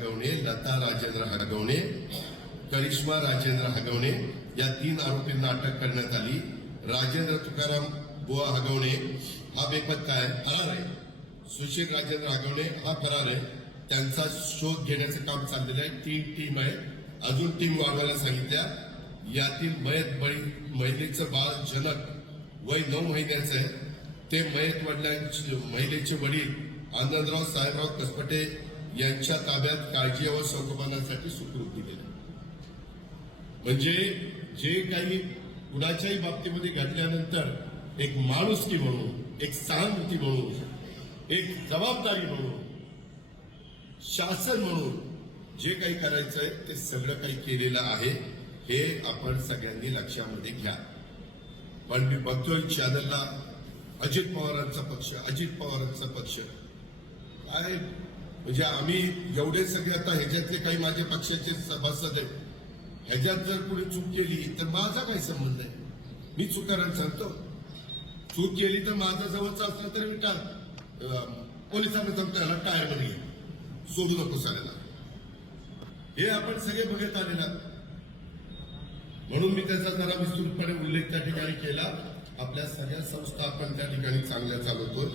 हगवणे, लता राजेंद्र हगवणे, करिश्मा राजेंद्र हगवणे या 3 आरोपींना अटक करण्यात आली। राजेंद्र तुकाराम बुवा हगवणे हा बेपत्ता आहे, फरार आहे। सुशील राजेंद्र हगवणे हा फरार आहे। त्यांचा शोध घेण्याचं काम चाललेलं आहे। 3 टीम आहे, अजून टीम वाढवायला सांगितल्या। यातील मयत महिलेचं बाळ जनक वय 9 महिन्याचं आहे। ते मयत वडिलांची महिलेचे वडील आनंदराव साहेबराव कसपटे यांच्या ताब्यात काळजी व संगोपनासाठी सुपूर्द केले। म्हणजे जे काही कुणाच्याही बाबतीमध्ये घडल्यानंतर एक माणुसकी म्हणून, एक सहानुभूती म्हणून, एक जबाबदारी म्हणून, शासन म्हणून जे काही करायचंय ते सगळं काही केलेलं आहे, हे आपण सगळ्यांनी लक्षामध्ये घ्या। पण मी बघतोय चॅनलला अजित पवारांचा पक्ष, अजित पवारांचा पक्ष काय, म्हणजे आम्ही एवढे सगळे आता ह्याच्यातले काही माझ्या पक्षाचे सभासद आहेत, ह्याच्यात जर कुणी चूक केली तर माझा काही संबंध आहे? मी चुकारांना सांगतो, चूक केली तर माझा जवळचा असला तर मी पोलिसांना सांगतो टायरमध्ये घे, सोडू नको सगळ्यांना। हे आपण सगळे बघत आलेला, म्हणून मी त्याचा जरा विस्तृतपणे उल्लेख त्या ठिकाणी केला। आपल्या सगळ्या संस्था आपण त्या ठिकाणी चांगल्या चालवतोय।